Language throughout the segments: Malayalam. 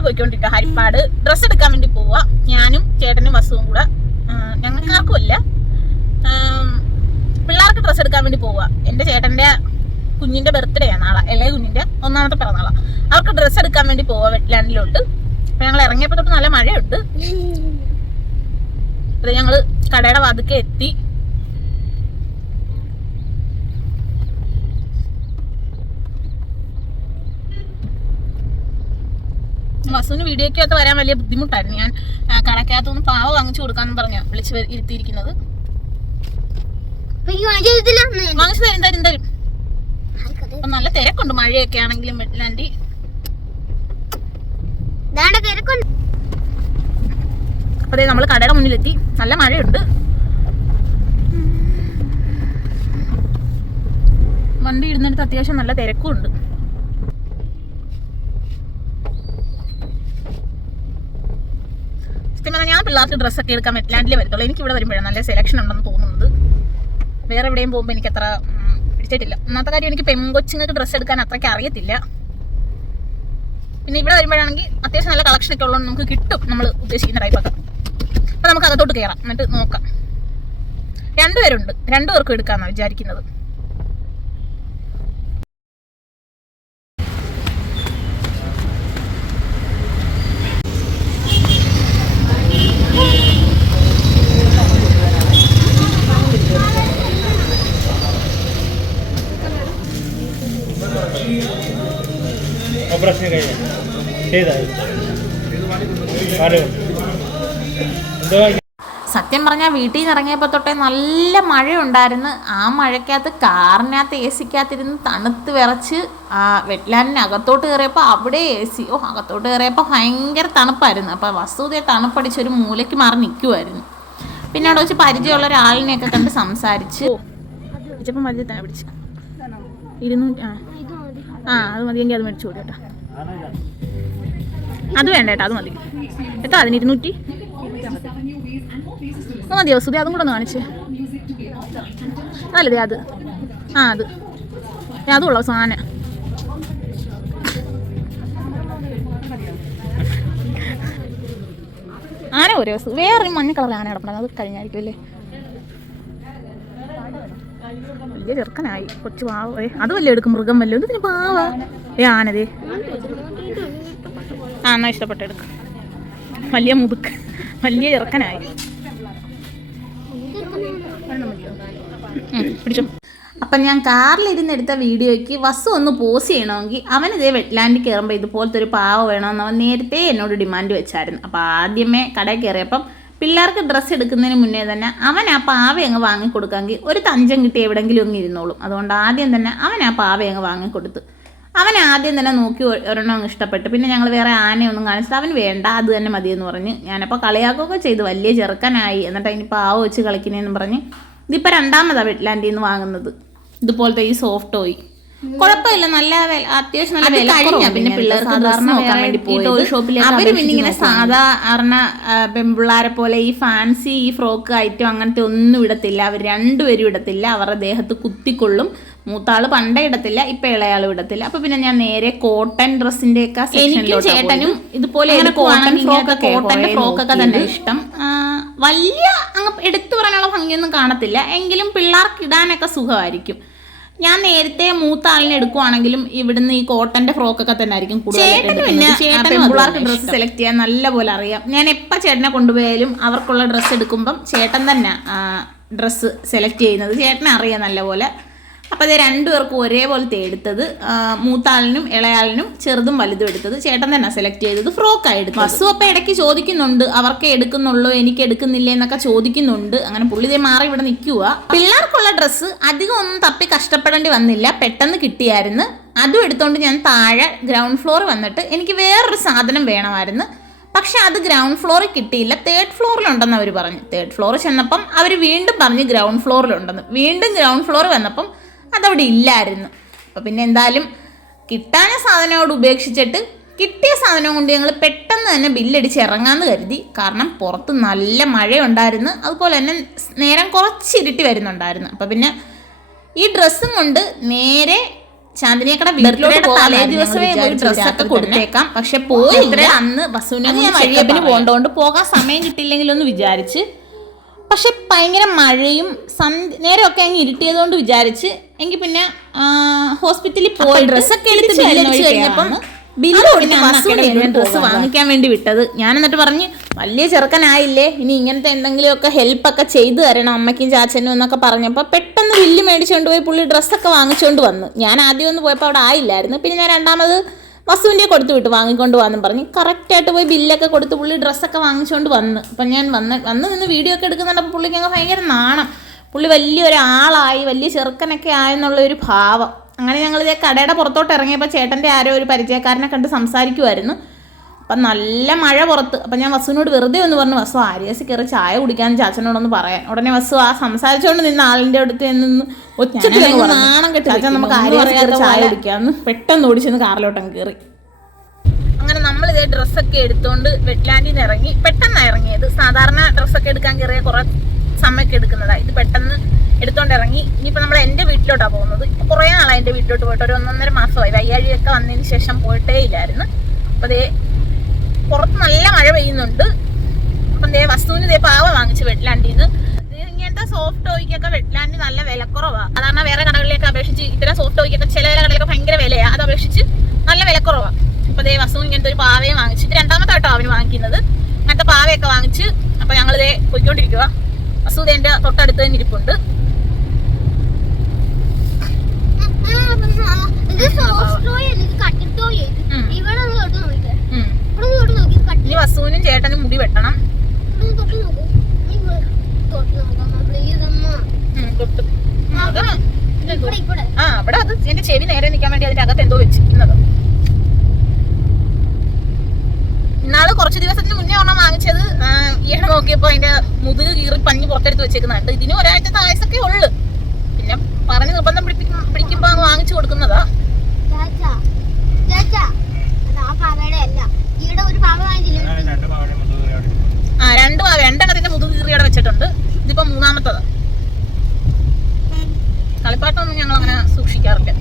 ഹരിപ്പാടിലോട്ട് പോയിക്കൊണ്ടിരിക്കുക ഹരിപ്പാട് ഡ്രസ്സ് എടുക്കാൻ വേണ്ടി പോവാ. ഞാനും ചേട്ടനും വസുവും കൂടെ. ഞങ്ങൾക്ക് ആർക്കും ഇല്ല. പിള്ളേർക്ക് ഡ്രസ്സ് എടുക്കാൻ വേണ്ടി പോവാ. എന്റെ ചേട്ടന്റെ കുഞ്ഞിന്റെ ബർത്ത്ഡേ ആണ് നാളെ. ഇളയ കുഞ്ഞിന്റെ ഒന്നാമത്തെ പിറന്നാളാ. അവർക്ക് ഡ്രസ്സ് എടുക്കാൻ വേണ്ടി പോവാ വെറ്റ്ലാൻഡിലോട്ട് അപ്പൊ ഞങ്ങൾ ഇറങ്ങിയപ്പോൾ തൊട്ട് നല്ല മഴയുണ്ട്. അത് ഞങ്ങൾ കടയുടെ വാതിക്കെ എത്തി. വസുവിന് വീഡിയോക്കകത്ത് വരാൻ വലിയ ബുദ്ധിമുട്ടായിരുന്നു. ഞാൻ കടക്കകത്തുനിന്ന് പാവ വാങ്ങിച്ചു കൊടുക്കാന്ന് പറഞ്ഞു വിളിച്ച് ഇരുത്തിയിരിക്കുന്നത്. വാങ്ങിച്ചു തരും തരും തരും. അപ്പൊ നല്ല തിരക്കുണ്ട് മഴയൊക്കെ ആണെങ്കിലും വെറ്റ്ലാൻഡ് അതെ നമ്മൾ നമ്മൾ കടയുടെ മുന്നിലെത്തി. നല്ല മഴയുണ്ട്. വണ്ടി ഇടുന്നിടത്ത് അത്യാവശ്യം നല്ല തിരക്കും ഉണ്ട് സത്യം പറഞ്ഞാൽ ഞാൻ പിള്ളേർക്ക് ഡ്രസ്സൊക്കെ എടുക്കാൻ വെറ്റ്ലാൻഡിലേ വരത്തുള്ളൂ. എനിക്ക് ഇവിടെ വരുമ്പോഴാണ് നല്ല സെലക്ഷൻ ഉണ്ടെന്ന് തോന്നുന്നത്. വേറെ എവിടെയും പോകുമ്പോൾ എനിക്ക് അത്ര പിടിച്ചിട്ടില്ല. ഒന്നാമത്തെ കാര്യം എനിക്ക് പെൺകൊച്ചുങ്ങൾക്ക് ഡ്രസ്സ് എടുക്കാൻ അത്രയ്ക്ക് അറിയത്തില്ല. പിന്നെ ഇവിടെ വരുമ്പോഴാണെങ്കിൽ അത്യാവശ്യം നല്ല കളക്ഷൻ ഒക്കെ ഉള്ളതുകൊണ്ട് നമുക്ക് കിട്ടും നമ്മൾ ഉദ്ദേശിക്കുന്ന ടൈപ്പൊക്കെ അപ്പോൾ നമുക്ക് അകത്തോട്ട് കയറാം എന്നിട്ട് നോക്കാം. രണ്ടുപേരുണ്ട്. രണ്ടുപേർക്കും എടുക്കാമെന്നാണ് വിചാരിക്കുന്നത്. ഓപ്പറേഷൻ കഴിഞ്ഞു. എന്തോ സത്യം പറഞ്ഞാൽ വീട്ടിൽ നിന്ന് ഇറങ്ങിയപ്പോൾ തൊട്ടേ നല്ല മഴയുണ്ടായിരുന്നു. ആ മഴയ്ക്കകത്ത് കാറിനകത്ത് എ സിക്കകത്തിരുന്ന് തണുത്ത് വിറച്ച് ആ വെറ്റ്ലാൻഡിന് അകത്തോട്ട് കയറിയപ്പോൾ അവിടെ എ സി. ഓ അകത്തോട്ട് കയറിയപ്പോൾ ഭയങ്കര തണുപ്പായിരുന്നു. അപ്പോൾ വസ്തുതയെ തണുപ്പടിച്ച് ഒരു മൂലയ്ക്ക് മാറി നിൽക്കുമായിരുന്നു പിന്നെ അവിടെ വെച്ച് പരിചയമുള്ള ഒരാളിനെയൊക്കെ കണ്ട് സംസാരിച്ച്. ഇരുന്നൂറ്റി ആ. ആ അത് മതിയെങ്കിൽ അത് മേടിച്ചു കൂടി കേട്ടോ. അത് വേണ്ട കേട്ടോ അത് മതി. എത്ര അതിന് ഇരുന്നൂറ്റി മതിയോ സുധി അതും കൂടെ ഒന്ന് കാണിച്ച്. അതല്ലേ അത്. ആ അത്. അതും ഉള്ളോ സാധനം. ആന ഒരു ദിവസം? വേറെ മഞ്ഞ കളർ ആന കിടപ്പണം അത് കഴിഞ്ഞായിരിക്കും അല്ലേ? വലിയ ചെറുക്കനായി. കൊച്ചു പാവ. അത് വല്ല എടുക്കും മൃഗം വല്ലതും. എന്തിനു പാവ? ഏ ആനതേ. ആ എന്നാ ഇഷ്ടപ്പെട്ടെടുക്ക വലിയ മുതുക്ക്. വലിയ ചെറുക്കനായി. പിടിച്ചോ. അപ്പം ഞാൻ കാറിലിരുന്നെടുത്ത വീഡിയോയ്ക്ക് വസ്തു ഒന്ന് പോസ് ചെയ്യണമെങ്കിൽ അവൻ ഇതേ വെറ്റ്ലാൻഡിൽ കയറുമ്പോൾ ഇതുപോലത്തെ ഒരു പാവ വേണമെന്ന് അവൻ നേരത്തെ എന്നോട് ഡിമാൻഡ് വെച്ചായിരുന്നു. അപ്പോൾ ആദ്യമേ കടയിൽ കയറിയപ്പം പിള്ളേർക്ക് ഡ്രസ്സ് എടുക്കുന്നതിന് മുന്നേ തന്നെ അവൻ ആ പാവ അങ്ങ് വാങ്ങിക്കൊടുക്കാമെങ്കിൽ ഒരു തഞ്ചം കിട്ടി എവിടെയെങ്കിലും അങ്ങ് ഇരുന്നോളും. അതുകൊണ്ട് ആദ്യം തന്നെ അവൻ ആ പാവ അങ്ങ് വാങ്ങിക്കൊടുത്തു. അവൻ ആദ്യം തന്നെ നോക്കി ഒരെണ്ണം ഇഷ്ടപ്പെട്ടു. പിന്നെ ഞങ്ങൾ വേറെ ആനയൊന്നും കാണിച്ചത് അവൻ വേണ്ട അത് തന്നെ മതിയെന്ന് പറഞ്ഞ് ഞാനപ്പോൾ കളിയാക്കുകയൊക്കെ ചെയ്തു. വലിയ ചെറുക്കനായി. എന്നിട്ട് അതിന് പാവ വെച്ച് കളിക്കുന്നതെന്ന് പറഞ്ഞ് ഇതിപ്പോൾ രണ്ടാമതാണ് വെറ്റ്ലാൻഡിൽ നിന്ന് വാങ്ങുന്നത്. ഇതുപോലത്തെ ഈ സോഫ്റ്റ് ടോയ്. കുഴപ്പമില്ല. നല്ല വില അത്യാവശ്യം നല്ല വില കഴിഞ്ഞ പിന്നെ പിള്ളേർക്ക് സാധാരണ ഷോപ്പിൽ അവർ പിന്നെ ഇങ്ങനെ സാധാരണ പെമ്പിള്ളാരെ പോലെ ഈ ഫാൻസി ഈ ഫ്രോക്ക് ഐറ്റം അങ്ങനത്തെ ഒന്നും ഇടത്തില്ല. അവർ രണ്ടുപേരും ഇടത്തില്ല. അവരുടെ ദേഹത്ത് കുത്തിക്കൊള്ളും. മൂത്താൾ പണ്ടേ ഇടത്തില്ല ഇപ്പൊ ഇളയാൾ ഇടത്തില്ല അപ്പൊ പിന്നെ ഞാൻ നേരെ കോട്ടൺ ഡ്രസ്സിന്റെ ഒക്കെ എനിക്കും ചേട്ടനും ഇതുപോലെ കോട്ടൺ ഫ്രോക്ക് കോട്ടന്റെ ഫ്രോക്ക് ഒക്കെ തന്നെ ഇഷ്ടം. വലിയ അങ്ങ് എടുത്തു പറയാനുള്ള ഭംഗിയൊന്നും കാണത്തില്ല. എങ്കിലും പിള്ളേർക്ക് ഇടാനൊക്കെ സുഖമായിരിക്കും. ഞാൻ നേരത്തെ മൂത്ത ആളിനെ എടുക്കുവാണെങ്കിലും ഇവിടുന്ന് ഈ കോട്ടന്റെ ഫ്രോക്ക് ഒക്കെ തന്നെ ആയിരിക്കും പിള്ളേർക്ക് ഡ്രസ്സ് സെലക്ട് ചെയ്യാൻ നല്ല പോലെ അറിയാം. ഞാൻ എപ്പ ചേട്ടനെ കൊണ്ടുപോയാലും അവർക്കുള്ള ഡ്രസ്സ് എടുക്കുമ്പം ചേട്ടൻ തന്നെ ഡ്രസ്സ് സെലക്ട് ചെയ്യുന്നത്. ചേട്ടനെ അറിയാം നല്ല പോലെ. അപ്പോൾ അത് രണ്ടുപേർക്കും ഒരേപോലത്തെ എടുത്തത്. മൂത്താലിനും ഇളയാലിനും ചെറുതും വലുതും എടുത്തത്. ചേട്ടൻ തന്നെ സെലക്ട് ചെയ്തത്. ഫ്രോക്കായിട്ട് വസു അപ്പോൾ ഇടയ്ക്ക് ചോദിക്കുന്നുണ്ട് അവർക്ക് എടുക്കുന്നുള്ളൂ എനിക്ക് എടുക്കുന്നില്ലേ എന്നൊക്കെ ചോദിക്കുന്നുണ്ട്. അങ്ങനെ പുള്ളി ഇതേ മാറി ഇവിടെ നിൽക്കുക പിള്ളേർക്കുള്ള ഡ്രസ്സ് അധികം ഒന്നും തപ്പി കഷ്ടപ്പെടേണ്ടി വന്നില്ല. പെട്ടെന്ന് കിട്ടിയായിരുന്നു. അതും എടുത്തുകൊണ്ട് ഞാൻ താഴെ ഗ്രൗണ്ട് ഫ്ലോർ വന്നിട്ട് എനിക്ക് വേറൊരു സാധനം വേണമായിരുന്നു. പക്ഷെ അത് ഗ്രൗണ്ട് ഫ്ലോറിൽ കിട്ടിയില്ല. തേർഡ് ഫ്ലോറിലുണ്ടെന്ന് അവർ പറഞ്ഞു. തേർഡ് ഫ്ലോറിൽ ചെന്നപ്പം അവർ വീണ്ടും പറഞ്ഞ് ഗ്രൗണ്ട് ഫ്ലോറിലുണ്ടെന്ന് വീണ്ടും ഗ്രൗണ്ട് ഫ്ലോർ വന്നപ്പം അതവിടെ ഇല്ലായിരുന്നു. അപ്പോൾ പിന്നെ എന്തായാലും കിട്ടാന സാധനമോട് ഉപേക്ഷിച്ചിട്ട് കിട്ടിയ സാധനം കൊണ്ട് ഞങ്ങൾ പെട്ടെന്ന് തന്നെ ബില്ലടിച്ച് ഇറങ്ങാമെന്ന് കരുതി. കാരണം പുറത്ത് നല്ല മഴയുണ്ടായിരുന്നു. അതുപോലെ തന്നെ നേരം കുറച്ച് ഇരുട്ടി വരുന്നുണ്ടായിരുന്നു. അപ്പോൾ പിന്നെ ഈ ഡ്രസ്സും കൊണ്ട് നേരെ ചാന്ദിനിയക്കട വീട്ടിലോട്ട് തലേ ദിവസമേ ഒരു ഡ്രസ്സൊക്കെ കൊടുത്തേക്കാം. പക്ഷെ പോയി അന്ന് ബസ്സുവിനെ വഴിയപ്പിന് പോകേണ്ടതുകൊണ്ട് പോകാൻ സമയം കിട്ടിയില്ലെങ്കിലൊന്ന് വിചാരിച്ച് പക്ഷെ ഭയങ്കര മഴയും സന്ധ്യ നേരമൊക്കെ അങ്ങ് ഇരുട്ടിയതുകൊണ്ട് വിചാരിച്ച് എങ്കിൽ പിന്നെ ഹോസ്പിറ്റലിൽ പോയി ഡ്രസ്സൊക്കെ എടുത്ത് ബില്ലടിച്ച് കഴിഞ്ഞപ്പം ബില്ല് പിന്നെ ഡ്രസ്സ് വാങ്ങിക്കാൻ വേണ്ടി വിട്ടത്. ഞാൻ എന്നിട്ട് പറഞ്ഞ് വലിയ ചെറുക്കനായില്ലേ ഇനി ഇങ്ങനത്തെ എന്തെങ്കിലുമൊക്കെ ഹെൽപ്പൊക്കെ ചെയ്തു തരണം അമ്മയ്ക്കും ചാച്ചനും എന്നൊക്കെ പറഞ്ഞപ്പോൾ പെട്ടെന്ന് ബില്ല് മേടിച്ചുകൊണ്ട് പോയി പുള്ളി ഡ്രസ്സൊക്കെ വാങ്ങിച്ചുകൊണ്ട് വന്നു. ഞാൻ ആദ്യം ഒന്ന് പോയപ്പോൾ അവിടെ ആയില്ലായിരുന്നു. പിന്നെ ഞാൻ രണ്ടാമത് വസുവിന്റെ കൊടുത്തു വിട്ടു വാങ്ങിക്കൊണ്ട് വന്നെന്ന് പറഞ്ഞ്. കറക്റ്റായിട്ട് പോയി ബില്ലൊക്കെ കൊടുത്ത് പുള്ളി ഡ്രസ്സൊക്കെ വാങ്ങിച്ചുകൊണ്ട് വന്ന്. അപ്പം ഞാൻ വന്ന് വന്ന് നിന്ന് വീഡിയോ ഒക്കെ എടുക്കുന്നുണ്ടപ്പോൾ പുള്ളിക്ക് അങ്ങ് ഭയങ്കര നാണം. പുള്ളി വലിയൊരാളായി വലിയ ചെറുക്കനൊക്കെ ആയെന്നുള്ള ഒരു ഭാവം. അങ്ങനെ ഞങ്ങൾ കടയുടെ പുറത്തോട്ട് ഇറങ്ങിയപ്പോൾ ചേട്ടന്റെ ആരോ ഒരു പരിചയക്കാരനെ കണ്ട് സംസാരിക്കുമായിരുന്നു അപ്പം നല്ല മഴ പുറത്ത്. അപ്പം ഞാൻ വസുവിനോട് വെറുതെ ഒന്ന് പറഞ്ഞു വസു ആര്യാസി കയറി ചായ കുടിക്കാൻ ചാച്ചനോടൊന്ന് പറയാൻ. ഉടനെ വസു ആ സംസാരിച്ചുകൊണ്ട് നിന്ന് ആളിന്റെ അടുത്ത് നിന്ന് ഒച്ചത്തിൽ നാണം കെട്ടി ചാച്ചൻ നമുക്ക് ആര്യാസി കയറി ചായ കുടിക്കാമെന്ന് പെട്ടെന്ന് ഓടിച്ചെന്ന് കാറിലോട്ടങ്ങ് കയറി അങ്ങനെ നമ്മൾ ഇതേ ഡ്രസ്സൊക്കെ എടുത്തുകൊണ്ട് വെറ്റ്ലാൻഡിൽ നിന്ന് ഇറങ്ങി. പെട്ടെന്ന് ഇറങ്ങിയത്. സാധാരണ ഡ്രസ്സൊക്കെ എടുക്കാൻ കയറിയ കുറെ സമയമൊക്കെ എടുക്കുന്നതാണ് ഇത് പെട്ടെന്ന് എടുത്തോണ്ട് ഇറങ്ങി. ഇനിയിപ്പോൾ നമ്മൾ എന്റെ വീട്ടിലോട്ടാണ് പോകുന്നത്. ഇപ്പോൾ കുറേ നാളായി എന്റെ വീട്ടിലോട്ട് പോയിട്ട്. ഒരു ഒന്നൊന്നര മാസമായി. വയ്യാഴിയൊക്കെ വന്നതിന് ശേഷം പോയിട്ടേ ഇല്ലായിരുന്നു. അപ്പോൾ ദേ പുറത്ത് നല്ല മഴ പെയ്യുന്നുണ്ട്. അപ്പം ദേ വസ്തുവിന് ദേ പാവ വാങ്ങിച്ചു വെറ്റ്ലാൻഡിൽ നിന്ന് ഇങ്ങനത്തെ സോഫ്റ്റ് ടോയ്ക്കൊക്കെ വെറ്റ്ലാൻഡ് നല്ല വിലക്കുറവാണ് സാധാരണ വേറെ കടകളിലേക്ക് അപേക്ഷിച്ച് ഇത്തരം സോഫ്റ്റ് ടോയ്ക്കൊക്കെ ചില ചില കടകളിലൊക്കെ ഭയങ്കര വിലയാണ് അത് അപേക്ഷിച്ച് നല്ല വിലക്കുറവാണ് അപ്പൊ ദേ വസ്തു ഇങ്ങനത്തെ ഒരു പാവയും വാങ്ങിച്ചു ഇത് രണ്ടാമത്തെ കേട്ടോ അവന് വാങ്ങിക്കുന്നത്. അങ്ങനത്തെ പാവയൊക്കെ വാങ്ങിച്ച് അപ്പൊ ഞങ്ങൾ ദേ പോയിക്കൊണ്ടിരിക്കുക വസു ദേ എന്റെ തൊട്ടടുത്ത് തന്നെ ഇരിപ്പുണ്ട്. ഇത് സോഫ്റ്റ് ടോയ് അല്ല ഇത് കട്ടി ടോയ്. ഇവിടെ തൊട്ട് നോക്കിക്കേ ഉം. ഇവിടെ ഒന്ന് തൊട്ട് കട്ടി ചേട്ടനും മുടി വെട്ടണം. ആ അവിടെ അത് എന്റെ ചെവി നേരെ നിൽക്കാൻ വേണ്ടി അതിന്റെ അകത്ത് എന്തോ വെച്ചിരിക്കുന്നത് ഇന്നാൾ കുറച്ച് ദിവസത്തിന് മുന്നേ ഒരെണ്ണം വാങ്ങിച്ചത് ഈയിടെ നോക്കിയപ്പോ അതിന്റെ മുതുക് കീറി പഞ്ഞ് പുറത്തെടുത്ത് വെച്ചേക്കുന്നുണ്ട്. ഇതിന് ഒരാഴ്ച ആയുസൊക്കെ ഉള്ളു. പിന്നെ പറഞ്ഞ് നിർബന്ധം പിടിപ്പിക്കും പിടിക്കുമ്പോ അങ്ങ് വാങ്ങിച്ചു കൊടുക്കുന്നതാ ചാച്ചാ ചാച്ചാ അത് ആ പാവയുടെ അല്ല ഈടെ ഒരു പാവ വാങ്ങിച്ചില്ല രണ്ട് പാവയുടെ മുതൽ ആ രണ്ട് പാവ രണ്ടെണ്ണത്തിന്റെ മുതുക് കീറി അവിടെ വെച്ചിട്ടുണ്ട് ഇതിപ്പോ മൂന്നാമത്തതാ കളിപ്പാട്ടമൊന്നും ഞങ്ങൾ അങ്ങനെ സൂക്ഷിക്കാറില്ല എന്റെ പൊന്നമ്മ ഉം, ആ പാവയില്ലേ അത് അമ്മയുടെ ഉം. അവിടെ മുകളിൽ കയറി ഇരിക്കുകയായിരുന്നു. അപ്പൊ ഞാനത് വാലെ പിടിച്ച് വെച്ചപ്പോ ആ. അതിന്റെ വാലിങ്ങനെ മുറിഞ്ഞു പോയി ആ. കളിപ്പാട്ടൊന്നും ഞങ്ങൾ അങ്ങനെ സൂക്ഷിക്കാറില്ല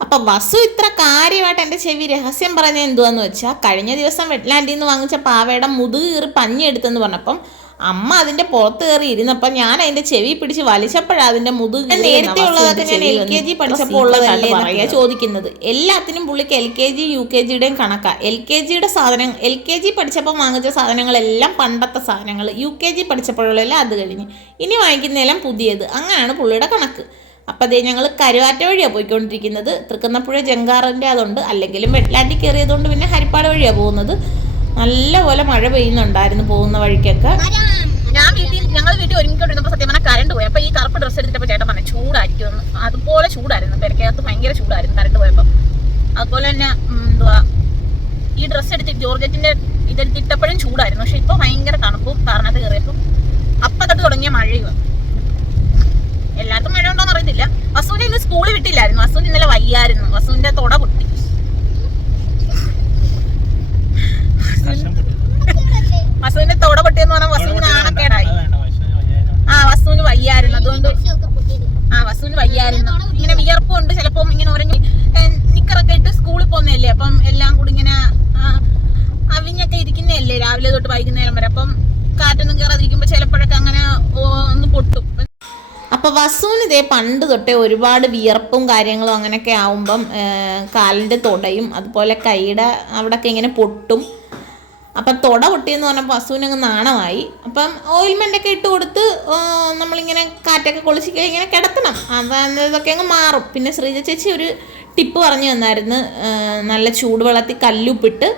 അപ്പൊ വസു ഇത്ര കാര്യമായിട്ട് എന്റെ ചെവി രഹസ്യം പറഞ്ഞ എന്തുവാന്ന് വെച്ചാൽ കഴിഞ്ഞ ദിവസം വെറ്റ്ലാൻഡിന്ന് വാങ്ങിച്ച പാവയുടെ മുതുകീറി പഞ്ഞെടുത്തെന്ന് പഞ്ഞി എടുത്തെന്ന് പറഞ്ഞപ്പം അമ്മ അതിന്റെ പുറത്ത് കയറി ഇരുന്നപ്പോൾ ഞാൻ അതിന്റെ ചെവി പിടിച്ച് വലിച്ചപ്പോഴാണ് അതിന്റെ മുതുക നേരത്തെ ഉള്ളതൊക്കെ ഞാൻ എൽ കെ ജി പഠിച്ചപ്പോൾ ഉള്ളതല്ലേ പറയാ ചോദിക്കുന്നത്. എല്ലാത്തിനും പുള്ളിക്ക് L K G U K ജിയുടെയും കണക്കാ. എൽ കെ ജിയുടെ സാധനം എൽ കെ ജി പഠിച്ചപ്പോൾ വാങ്ങിച്ച സാധനങ്ങളെല്ലാം പണ്ടത്തെ സാധനങ്ങൾ യു കെ ജി പഠിച്ചപ്പോഴുള്ളതെല്ലാം അത് കഴിഞ്ഞ്. ഇനി വാങ്ങിക്കുന്നതെല്ലാം പുതിയത്. അങ്ങനെയാണ് പുള്ളിയുടെ കണക്ക്. അപ്പം അതേ ഞങ്ങൾ കരുവാറ്റ വഴിയാണ് പോയിക്കൊണ്ടിരിക്കുന്നത്. തൃക്കുന്നപ്പുഴ ജങ്കാറിന്റെ അതുണ്ട്. അല്ലെങ്കിലും വെറ്റ്ലാൻഡിൽ കയറിയതുകൊണ്ട് പിന്നെ ഹരിപ്പാട് വഴിയാണ് പോകുന്നത്. നല്ലപോലെ മഴ പെയ്യുന്നുണ്ടായിരുന്നു പോകുന്ന വഴിക്കൊക്കെ. ഞാൻ വീട്ടിൽ ഞങ്ങൾ വീട്ടിൽ ഒരുങ്ങിക്കൊണ്ടിരുന്നപ്പോൾ സത്യം പറഞ്ഞാൽ കറണ്ട് പോയി. അപ്പോൾ ഈ കറുപ്പ് ഡ്രസ്സ് എടുത്തിട്ടപ്പോൾ ചേട്ടൻ പറഞ്ഞു ചൂടായിരിക്കും അതുപോലെ ചൂടായിരുന്നു. പെരക്കകത്ത് ഭയങ്കര ചൂടായിരുന്നു കറണ്ട് പോയപ്പോൾ അതുപോലെ തന്നെ എന്തുവാ ഈ ഡ്രസ്സ് എടുത്തിട്ട് ജോർജറ്റിന്റെ ഇതെടുത്തിട്ടപ്പോഴും ചൂടായിരുന്നു. പക്ഷെ ഇപ്പോൾ ഭയങ്കര തണുപ്പും കാരണത്ത് കയറിയപ്പോൾ അപ്പം തൊട്ട് തുടങ്ങിയ മഴയും എല്ലാവർക്കും മഴ ഉണ്ടോന്ന് അറിയത്തില്ല. വസുവിനെ ഇന്ന് സ്കൂളിൽ വിട്ടില്ലായിരുന്നു. വസുവിന് ഇന്നലെ വയ്യായിരുന്നു. വസുവിന്റെ തൊട പൊട്ടി വസുവിന്റെ തൊട പൊട്ടിയെന്ന് പറഞ്ഞാൽ വസുവിന് നാണക്കേടായി ആ വസുവിന് വയ്യായിരുന്നു അതുകൊണ്ട് ഡ്രസ്സൊക്കെ പൊട്ടിയത്. ആ വസുവിന് വയ്യായിരുന്നു ഇങ്ങനെ വിയർപ്പ് കൊണ്ട് ചിലപ്പം ഇങ്ങനെ ഉറങ്ങി നിക്കറൊക്കെ ഇട്ട് സ്കൂളിൽ പോകുന്നതല്ലേ അപ്പം എല്ലാം കൂടി ഇങ്ങനെ ആ, അവിഞ്ഞൊക്കെ ഇരിക്കുന്നതല്ലേ രാവിലെ തൊട്ട് വൈകുന്നേരം വരെ അപ്പം കാറ്റൊന്നും കയറാതിരിക്കുമ്പോൾ ചിലപ്പോഴൊക്കെ അങ്ങനെ ഓ, ഒന്ന് പൊട്ടും അപ്പോൾ വസുവിന് ഇതേ പണ്ട് തൊട്ടേ ഒരുപാട് വിയർപ്പും കാര്യങ്ങളും അങ്ങനെയൊക്കെ ആവുമ്പം കാലിന്റെ തുടയും അതുപോലെ കൈയുടെ അവിടെയൊക്കെ ഇങ്ങനെ പൊട്ടും. അപ്പം തുട പൊട്ടിയെന്ന് പറഞ്ഞപ്പോൾ അസുവിനങ്ങ് നാണമായി. അപ്പം ഓയിൽമെന്റൊക്കെ ഇട്ട് കൊടുത്ത് നമ്മളിങ്ങനെ കാറ്റൊക്കെ കൊളിച്ച് ഇങ്ങനെ കിടത്തണം. അപ്പം ഇതൊക്കെ അങ്ങ് മാറും. പിന്നെ ശ്രീജ ചേച്ചി ഒരു ടിപ്പ് പറഞ്ഞു തന്നായിരുന്നു. നല്ല ചൂടുവെള്ളത്തിൽ കല്ലുപ്പിട്ട്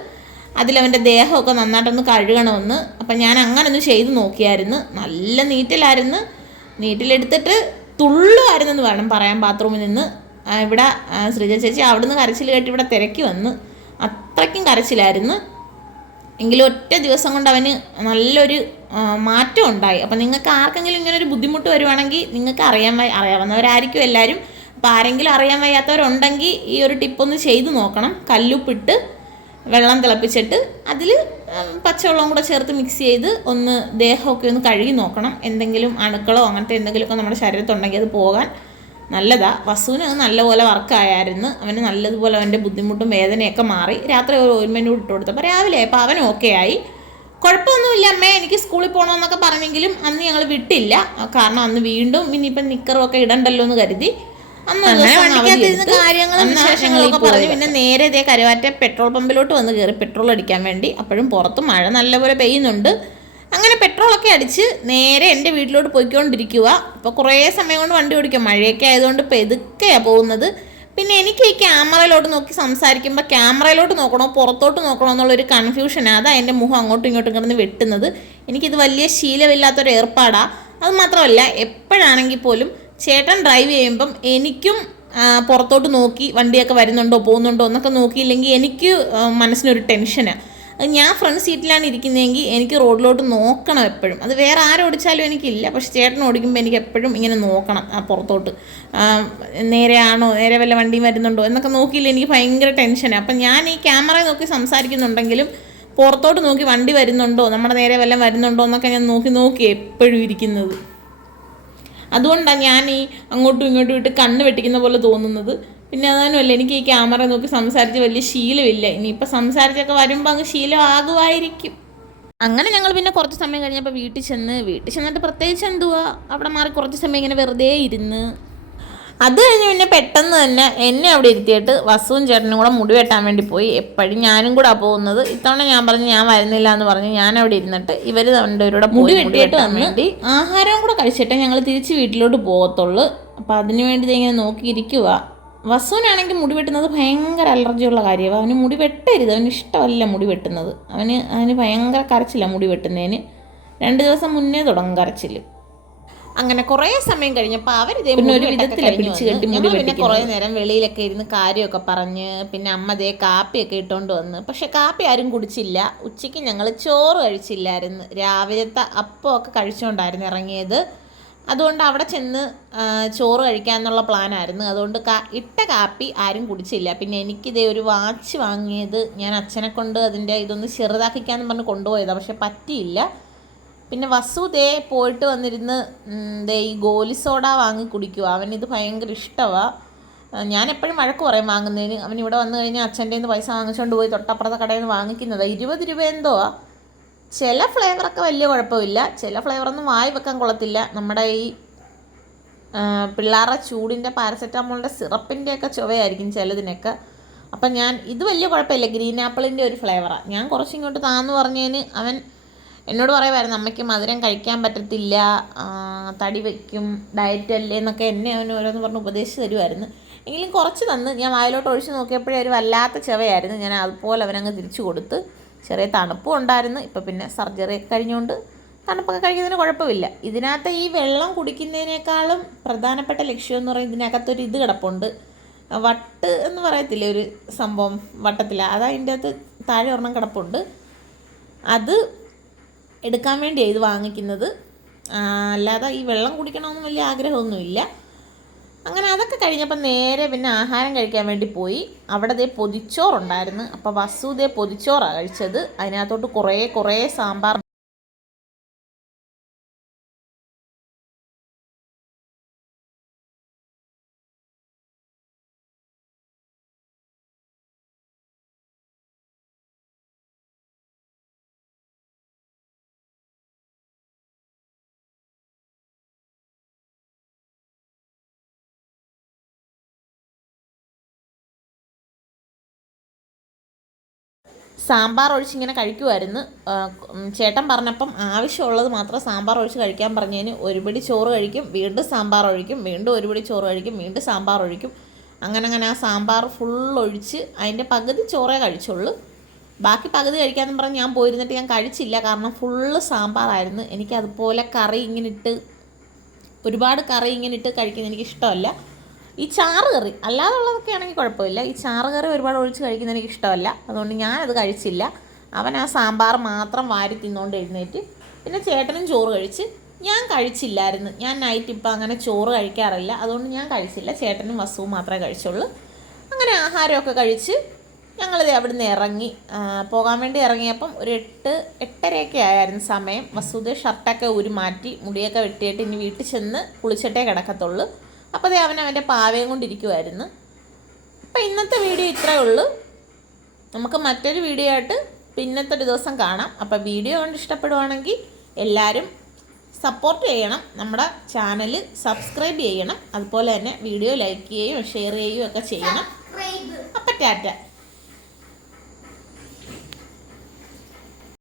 അതിലവന്റെ ദേഹമൊക്കെ നന്നായിട്ടൊന്ന് കഴുകണമെന്ന്. അപ്പം ഞാൻ അങ്ങനെ ഒന്ന് ചെയ്ത് നോക്കിയായിരുന്നു. നല്ല നീറ്റിലായിരുന്നു. നീറ്റിലെടുത്തിട്ട് തുള്ളുമായിരുന്നെന്ന് വേണം പറയാൻ ബാത്റൂമിൽ നിന്ന്. ഇവിടെ ശ്രീജ ചേച്ചി അവിടുന്ന് കരച്ചിൽ കേട്ട് ഇവിടെ തിരക്കി വന്ന്. അത്രയ്ക്കും കരച്ചിലായിരുന്നു. എങ്കിലും ഒറ്റ ദിവസം കൊണ്ട് അവന് നല്ലൊരു മാറ്റം ഉണ്ടായി. അപ്പം നിങ്ങൾക്ക് ആർക്കെങ്കിലും ഇങ്ങനെ ഒരു ബുദ്ധിമുട്ട് വരുവാണെങ്കിൽ നിങ്ങൾക്ക് അറിയാൻ അറിയാവുന്നവരായിരിക്കും എല്ലാവരും. അപ്പോൾ ആരെങ്കിലും അറിയാൻ വയ്യാത്തവരുണ്ടെങ്കിൽ ഈ ഒരു ടിപ്പൊന്ന് ചെയ്തു നോക്കണം. കല്ലുപ്പിട്ട് വെള്ളം തിളപ്പിച്ചിട്ട് അതിൽ പച്ചവെള്ളം കൂടെ ചേർത്ത് മിക്സ് ചെയ്ത് ഒന്ന് ദേഹമൊക്കെ ഒന്ന് കഴുകി നോക്കണം. എന്തെങ്കിലും അണുക്കളോ അങ്ങനത്തെ എന്തെങ്കിലുമൊക്കെ നമ്മുടെ ശരീരത്തുണ്ടെങ്കിൽ അത് പോകാൻ നല്ലതാ. വസുവിന് നല്ലപോലെ വർക്കായായിരുന്നു അവന് നല്ലതുപോലെ അവന്റെ ബുദ്ധിമുട്ടും വേദനയൊക്കെ മാറി. രാത്രി ഒരു ഓയിൻമെന്റ് ഇട്ട് കൊടുത്തപ്പോൾ രാവിലെ ആയപ്പോൾ അവൻ ഓക്കെ ആയി. കുഴപ്പമൊന്നുമില്ല അമ്മേ എനിക്ക് സ്കൂളിൽ പോകണമെന്നൊക്കെ പറഞ്ഞെങ്കിലും അന്ന് ഞങ്ങൾ വിട്ടില്ല. കാരണം അന്ന് വീണ്ടും ഇനിയിപ്പം നിക്കറും ഒക്കെ ഇടണ്ടല്ലോ എന്ന് കരുതി. അങ്ങനെ കാര്യങ്ങളും പറഞ്ഞു പിന്നെ നേരെ ഇതേ കരുവാറ്റ പെട്രോൾ പമ്പിലോട്ട് വന്ന് കയറി പെട്രോൾ അടിക്കാൻ വേണ്ടി അപ്പോഴും പുറത്ത് മഴ നല്ലപോലെ പെയ്യുന്നുണ്ട്. അങ്ങനെ പെട്രോളൊക്കെ അടിച്ച് നേരെ എന്റെ വീട്ടിലോട്ട് പോയിക്കൊണ്ടിരിക്കുക അപ്പോൾ കുറേ സമയം കൊണ്ട് വണ്ടി ഓടിക്കുക മഴയൊക്കെ ആയതുകൊണ്ട് പെതുക്കെയാണ് പോകുന്നത്? പിന്നെ എനിക്ക് ഈ ക്യാമറയിലോട്ട് നോക്കി സംസാരിക്കുമ്പോൾ ക്യാമറയിലോട്ട് നോക്കണോ പുറത്തോട്ട് നോക്കണോ എന്നുള്ളൊരു കൺഫ്യൂഷനാണ് അതാ എന്റെ മുഖം അങ്ങോട്ടും ഇങ്ങോട്ടും കിടന്ന് വെട്ടുന്നത്. എനിക്കിത് വലിയ ശീലമില്ലാത്തൊരു ഏർപ്പാടാണ് അത് മാത്രമല്ല എപ്പോഴാണെങ്കിൽ പോലും ചേട്ടൻ ഡ്രൈവ് ചെയ്യുമ്പം എനിക്കും പുറത്തോട്ട് നോക്കി വണ്ടിയൊക്കെ വരുന്നുണ്ടോ പോകുന്നുണ്ടോ എന്നൊക്കെ നോക്കിയില്ലെങ്കിൽ എനിക്ക് മനസ്സിനൊരു ടെൻഷനാണ് ഞാൻ ഫ്രണ്ട് സീറ്റിലാണ് ഇരിക്കുന്നതെങ്കിൽ എനിക്ക് റോഡിലോട്ട് നോക്കണം എപ്പോഴും. അത് വേറെ ആരോടിച്ചാലും എനിക്കില്ല. പക്ഷെ ചേട്ടൻ ഓടിക്കുമ്പോൾ എനിക്ക് എപ്പോഴും ഇങ്ങനെ നോക്കണം ആ പുറത്തോട്ട്. നേരെയാണോ നേരെ വല്ല വണ്ടിയും വരുന്നുണ്ടോ എന്നൊക്കെ നോക്കിയില്ല എനിക്ക് ഭയങ്കര ടെൻഷനാണ് അപ്പം ഞാൻ ഈ ക്യാമറ നോക്കി സംസാരിക്കുന്നുണ്ടെങ്കിലും പുറത്തോട്ട് നോക്കി വണ്ടി വരുന്നുണ്ടോ നമ്മുടെ നേരെ വല്ലതും വരുന്നുണ്ടോ എന്നൊക്കെ ഞാൻ നോക്കി നോക്കി എപ്പോഴും ഇരിക്കുന്നത്. അതുകൊണ്ടാണ് ഞാൻ ഈ അങ്ങോട്ടും ഇങ്ങോട്ടും ഇട്ട് കണ്ണ് വെട്ടിക്കുന്ന പോലെ തോന്നുന്നത്. പിന്നെ അതാനുമല്ല എനിക്ക് ഈ ക്യാമറ നോക്കി സംസാരിച്ച് വലിയ ശീലമില്ല. ഇനിയിപ്പോൾ സംസാരിച്ചൊക്കെ വരുമ്പോൾ അങ്ങ് ശീലമാകുമായിരിക്കും. അങ്ങനെ ഞങ്ങൾ പിന്നെ കുറച്ച് സമയം കഴിഞ്ഞപ്പോൾ വീട്ടിൽ ചെന്ന് വീട്ടിൽ ചെന്നിട്ട് പ്രത്യേകിച്ച് എന്തുവാ? അവിടെ മാറി കുറച്ച് സമയം ഇങ്ങനെ വെറുതെ ഇരുന്ന് അത് കഴിഞ്ഞ് പിന്നെ പെട്ടെന്ന് തന്നെ എന്നെ അവിടെ ഇരുത്തിയിട്ട് വസുവും ചേട്ടനും കൂടെ മുടി വെട്ടാൻ വേണ്ടി പോയി. എപ്പോഴും ഞാനും കൂടെ പോകുന്നത്. ഇത്തവണ ഞാൻ പറഞ്ഞു ഞാൻ വരുന്നില്ല എന്ന് പറഞ്ഞ് ഞാൻ അവിടെ ഇരുന്നിട്ട് ഇവർ രണ്ടുപേരുടെ മുടി വെട്ടിയിട്ട് വേണ്ടി. ആഹാരവും കൂടെ കഴിച്ചിട്ടേ ഞങ്ങൾ തിരിച്ച് വീട്ടിലോട്ട് പോകത്തുള്ളൂ. അപ്പം അതിന് വേണ്ടി ഇങ്ങനെ നോക്കിയിരിക്കുക വസുവിനാണെങ്കിൽ മുടി വെട്ടുന്നത് ഭയങ്കര അലർജിയുള്ള കാര്യമാണ് അവന് മുടി വെട്ടരുത്. അവന് ഇഷ്ടമല്ല മുടി വെട്ടുന്നത്. അവന് അവന് ഭയങ്കര കരച്ചില്ല മുടി വെട്ടുന്നതിന്. രണ്ട് ദിവസം മുന്നേ തുടങ്ങും കരച്ചിൽ അങ്ങനെ കുറേ സമയം കഴിഞ്ഞപ്പോൾ അവർ മുടി പിന്നെ കുറേ നേരം വെളിയിലൊക്കെ ഇരുന്ന് കാര്യമൊക്കെ പറഞ്ഞ് പിന്നെ അമ്മ ദേ കാപ്പിയൊക്കെ ഇട്ടുകൊണ്ട് വന്ന്. പക്ഷെ കാപ്പി ആരും കുടിച്ചില്ല. ഉച്ചയ്ക്ക് ഞങ്ങൾ ചോറ് കഴിച്ചില്ലായിരുന്നു. രാവിലത്തെ അപ്പമൊക്കെ കഴിച്ചുകൊണ്ടായിരുന്നു ഇറങ്ങിയത്. അതുകൊണ്ട് അവിടെ ചെന്ന് ചോറ് കഴിക്കാന്നുള്ള പ്ലാനായിരുന്നു. അതുകൊണ്ട് കാ ഇട്ട കാപ്പി ആരും കുടിച്ചില്ല. പിന്നെ എനിക്കിതേ ഒരു വാച്ച് വാങ്ങിയത് ഞാൻ അച്ഛനെ കൊണ്ട് അതിന്റെ ഇതൊന്ന് ചെറുതാക്കിക്കാന്ന് പറഞ്ഞ് കൊണ്ടുപോയതാണ് പക്ഷെ പറ്റിയില്ല. പിന്നെ വസു ദേ പോയിട്ട് വന്നിരുന്ന് ദേ ഈ ഗോലി സോഡ വാങ്ങി കുടിക്കുക അവനിത് ഭയങ്കര ഇഷ്ടമാണ് ഞാൻ എപ്പോഴും വഴക്ക് പറയും വാങ്ങുന്നതിന്. അവൻ ഇവിടെ വന്നു കഴിഞ്ഞാൽ അച്ഛന്റെ നിന്ന് പൈസ വാങ്ങിച്ചുകൊണ്ട് പോയി തൊട്ടപ്പുറത്തെ കടയിൽ നിന്ന് വാങ്ങിക്കുന്നത്. ഇരുപത് രൂപ എന്തോ ചില ഫ്ലേവറൊക്കെ വലിയ കുഴപ്പമില്ല. ചില ഫ്ലേവറൊന്നും വായി വെക്കാൻ കൊള്ളത്തില്ല. നമ്മുടെ ഈ പിള്ളേരുടെ ചൂടിന്റെ പാരസെറ്റാമോളിന്റെ സിറപ്പിന്റെയൊക്കെ ചുവയായിരിക്കും ചിലതിനൊക്കെ. അപ്പം ഞാൻ ഇത് വലിയ കുഴപ്പമില്ല. ഗ്രീൻ ആപ്പിളിന്റെ ഒരു ഫ്ലേവറാണ് ഞാൻ കുറച്ചിങ്ങോട്ട് താന്ന് പറഞ്ഞതിന് അവൻ എന്നോട് പറയുമായിരുന്നു അമ്മയ്ക്ക് മധുരം കഴിക്കാൻ പറ്റത്തില്ല തടി വയ്ക്കും ഡയറ്റ് അല്ലേ എന്നൊക്കെ എന്നെ അവന് ഓരോന്ന് പറഞ്ഞ് ഉപദേശിച്ച് തരുമായിരുന്നു. എങ്കിലും കുറച്ച് തന്ന് ഞാൻ വായിലോട്ട് ഒഴിച്ച് നോക്കിയപ്പോഴേ ഒരു വല്ലാത്ത ചെവയായിരുന്നു. ഞാൻ അതുപോലെ അവനങ്ങ് തിരിച്ചു കൊടുത്ത് ചെറിയ തണുപ്പും ഉണ്ടായിരുന്നു. ഇപ്പം പിന്നെ സർജറി കഴിഞ്ഞുകൊണ്ട് തണുപ്പൊക്കെ കഴിക്കുന്നതിന് കുഴപ്പമില്ല. ഇതിനകത്ത് ഈ വെള്ളം കുടിക്കുന്നതിനേക്കാളും പ്രധാനപ്പെട്ട ലക്ഷ്യം എന്ന് പറയുന്നത് ഇതിനകത്തൊരു ഇത് കിടപ്പുണ്ട്. വട്ട് എന്ന് പറയത്തില്ലേ ഒരു സംഭവം വട്ടത്തില്ല അത് അതിന്റെ അകത്ത് താഴെ ഒരെണ്ണം കിടപ്പുണ്ട്. അത് എടുക്കാൻ വേണ്ടിയാണ് ഇത് വാങ്ങിക്കുന്നത്. അല്ലാതെ ഈ വെള്ളം കുടിക്കണമെന്ന് വലിയ ആഗ്രഹമൊന്നുമില്ല. അങ്ങനെ അതൊക്കെ കഴിഞ്ഞപ്പോൾ നേരെ പിന്നെ ആഹാരം കഴിക്കാൻ വേണ്ടി പോയി. അവിടെ ദേ പൊതിച്ചോറുണ്ടായിരുന്നു. അപ്പോൾ വസുദേ പൊതിച്ചോറാണ് കഴിച്ചത്. അതിനകത്തോട്ട് കുറേ കുറേ സാമ്പാർ സാമ്പാർ ഒഴിച്ച് ഇങ്ങനെ കഴിക്കുമായിരുന്നു ചേട്ടൻ പറഞ്ഞപ്പം ആവശ്യമുള്ളത് മാത്രം സാമ്പാർ ഒഴിച്ച് കഴിക്കാൻ പറഞ്ഞതിന് ഒരു പിടി ചോറ് കഴിക്കും വീണ്ടും സാമ്പാർ ഒഴിക്കും വീണ്ടും ഒരു പിടി ചോറ് കഴിക്കും വീണ്ടും സാമ്പാർ ഒഴിക്കും. അങ്ങനെ അങ്ങനെ ആ സാമ്പാർ ഫുൾ ഒഴിച്ച് അതിന്റെ പകുതി ചോറേ കഴിച്ചുള്ളൂ. ബാക്കി പകുതി കഴിക്കാമെന്ന് പറഞ്ഞ് ഞാൻ പോയിരുന്നിട്ട് ഞാൻ കഴിച്ചില്ല. കാരണം ഫുള്ള് സാമ്പാറായിരുന്നു. എനിക്കതുപോലെ കറി ഇങ്ങനെ ഇട്ട് ഒരുപാട് കറി ഇങ്ങനെ ഇട്ട് കഴിക്കുന്നത് എനിക്ക് ഇഷ്ടമല്ല ഈ ചാറ് കറി അല്ലാതുള്ളതൊക്കെ ആണെങ്കിൽ കുഴപ്പമില്ല. ഈ ചാറ് കറി ഒരുപാട് ഒഴിച്ച് കഴിക്കുന്നത് എനിക്ക് ഇഷ്ടമല്ല. അതുകൊണ്ട് ഞാനത് കഴിച്ചില്ല. അവൻ ആ സാമ്പാർ മാത്രം വാരി തിന്നുകൊണ്ട് എഴുന്നേറ്റ് പിന്നെ ചേട്ടനും ചോറ് കഴിച്ച് ഞാൻ കഴിച്ചില്ലായിരുന്നു. ഞാൻ നൈറ്റ് ഇപ്പം അങ്ങനെ ചോറ് കഴിക്കാറില്ല. അതുകൊണ്ട് ഞാൻ കഴിച്ചില്ല. ചേട്ടനും വസുവും മാത്രമേ കഴിച്ചുള്ളൂ. അങ്ങനെ ആഹാരമൊക്കെ കഴിച്ച് ഞങ്ങളിത് അവിടെ നിന്ന് ഇറങ്ങി പോകാൻ വേണ്ടി ഇറങ്ങിയപ്പം ഒരു എട്ട് എട്ടരയൊക്കെ ആയിരുന്നു സമയം. വസുദ് ഷർട്ടൊക്കെ ഉരു മാറ്റി മുടിയൊക്കെ വെട്ടിയിട്ട് ഇനി വീട്ടിൽ ചെന്ന് കുളിച്ചിട്ടേ കിടക്കത്തുള്ളൂ. അപ്പോൾ ദേ അവൻ അവന്റെ പാവയും കൊണ്ടിരിക്കുമായിരുന്നു അപ്പം ഇന്നത്തെ വീഡിയോ ഇത്രയേ ഉള്ളൂ. നമുക്ക് മറ്റൊരു വീഡിയോ ആയിട്ട് പിന്നത്തെ ഒരു ദിവസം കാണാം. അപ്പോൾ വീഡിയോ കൊണ്ട് ഇഷ്ടപ്പെടുവാണെങ്കിൽ എല്ലാവരും സപ്പോർട്ട് ചെയ്യണം. നമ്മുടെ ചാനൽ സബ്സ്ക്രൈബ് ചെയ്യണം. അതുപോലെ തന്നെ വീഡിയോ ലൈക്ക് ചെയ്യുകയും ഷെയർ ചെയ്യുകയും ഒക്കെ ചെയ്യണം. അപ്പം ടാറ്റ.